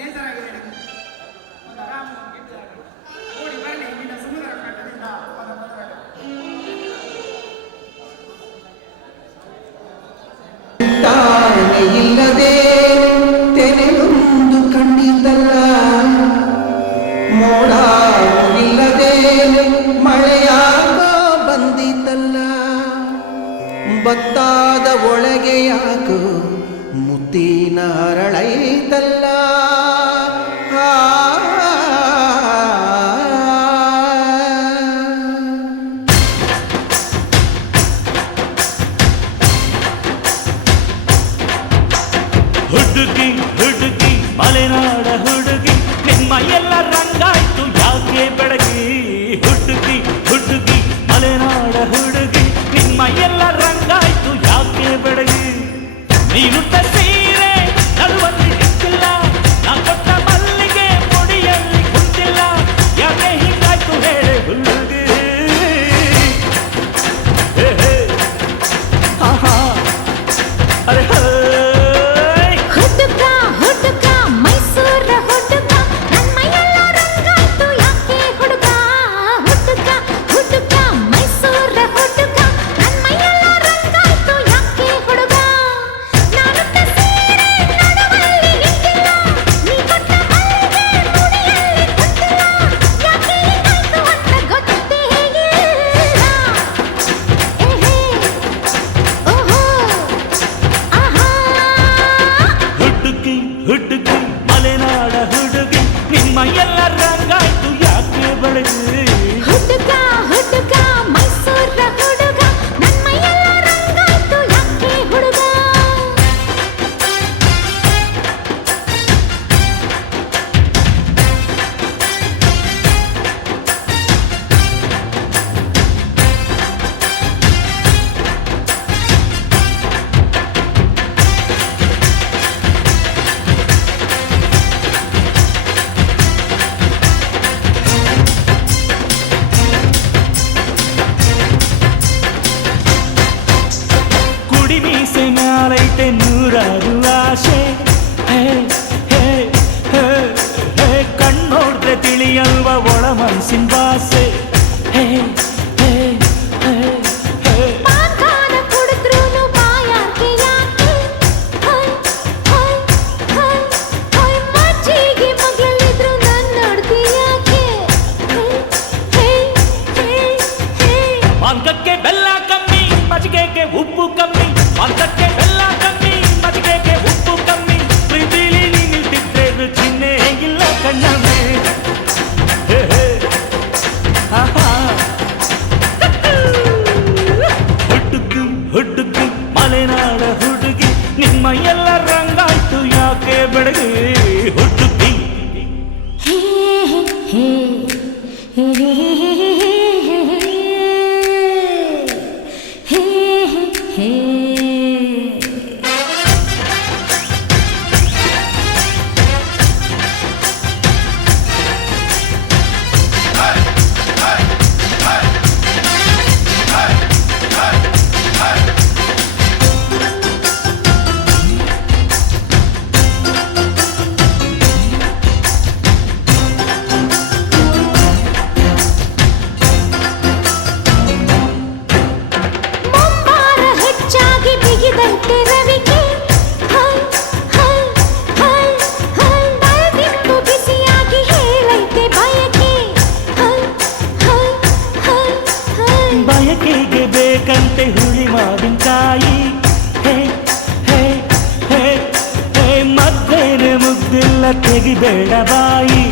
ಬೇಸರಾಗಿದೆ ಒಂದು ಆರಾಮ ಓಡಿ ಬರಲಿ ನಿನ್ನ ಸುಂದರ ಕಂಠದಿಂದ ಅವನ ಮದುವೆ ಇಲ್ಲದೆ ತೆನೆಯೊಂದು ಕಣ್ಣಿದ್ದಲ್ಲ ಮೋಡ ಇಲ್ಲದೆ ಮಳೆಯಾಗ ಬಂದಿದ್ದಲ್ಲ ಬತ್ತಾದ ಒಳಗೆ ಯಾಕೋ ಮುತ್ತಿನ ಹರಳೈತಲ್ಲ ಹುಡುಗಿ ಹುಡುಗಿ ಮಲೆನಾಡ ಹುಡುಗಿ ನಿಮ್ಮ ಎಲ್ಲ ರಂಗಾಯ್ತು ಯಾಕೆ ಬೆಳಗಿ ಹುಡುಗಿ ಹುಡುಗಿ ಮಲೆನಾಡ ಹುಡುಗಿ ನಿಮ್ಮ ಎಲ್ಲ ರಂಗಾಯ್ತು ಯಾಕೆ ಬೆಳಗಿ ನೀನುಟ್ಟ ಸೀರೆ ನಡುವಲ್ಲಿ ಇಕ್ಕಿಲ್ಲ ನಾ ಕೊಟ್ಟ ಮಲ್ಲಿಗೆ ಮುಡಿಯಲ್ಲಿ ಕುಂತಿಲ್ಲ ಯಾಕೆ ಹೀಗಾಯ್ತು ಹೇಳೆ ಹುಡುಗಿ ಅರೆ ಹುಡುಗಿ ಮಲೆನಾಡ ಹುಡುಗಿ ನಿಮ್ಮ ಎಲ್ಲ ರಂಗಾಯ್ತು ಯಾಕೆ ಬೆಳಗಿ ಹುಡುಗ ಹುಡುಗ ಮೈಸೂರ ಹುಡುಗ ನನ್ನ ಎಲ್ಲ ರಂಗಾಯ್ತು ಯಾಕೆ ಹುಡುಗ ಮೀಸೆ ಮ್ಯಾಲೈತೆ ನೂರಾರು ಆಶೆ ಕಣ್ಣೋಡ್ರೆ ತಿಳಿಯಲ್ವ ಒಳ ಮನಸ್ಸಿನ ಭಾಷೆ ಮಾಂಗಕ್ಕೆ ಬೆಲ್ಲ ಕಮ್ಮಿ ಮಜ್ಜಿಗೆಗೆ ಉಪ್ಪು ಕಮ್ಮಿ ಮಾಂಗಕ್ಕೆ ಬೆಲ್ಲ ಕಮ್ಮಿ ಮಜ್ಜಿಗೆಗೆ ಉಪ್ಪು ಕಮ್ಮಿ ಪ್ರೀತಿಲಿ ನಿಲ್ತಿದ್ರೆ ರುಚಿನೇ ಇಲ್ಲ ಕಣ್ಣಮ್ಮೆ ಹುಡುಗಿ ಹುಡುಗಿ ಮಲೆನಾಡ ಹುಡುಗಿ ನಿಮ್ಮ ಎಲ್ಲ ರಂಗಾಯ್ತು ಯಾಕೆ ಬೆಳಗಿ ಹುಡುಗಿ ಬಯಕೆಗೆ ಬೇಕಂತೆ ಹುಳಿ ಮಾವಿನಕಾಯಿ ಮದ್ದೇನೆ ಮುಗ್ದಿಲ್ಲ ತೆಗಿಬೇಡ ಬಾಯಿ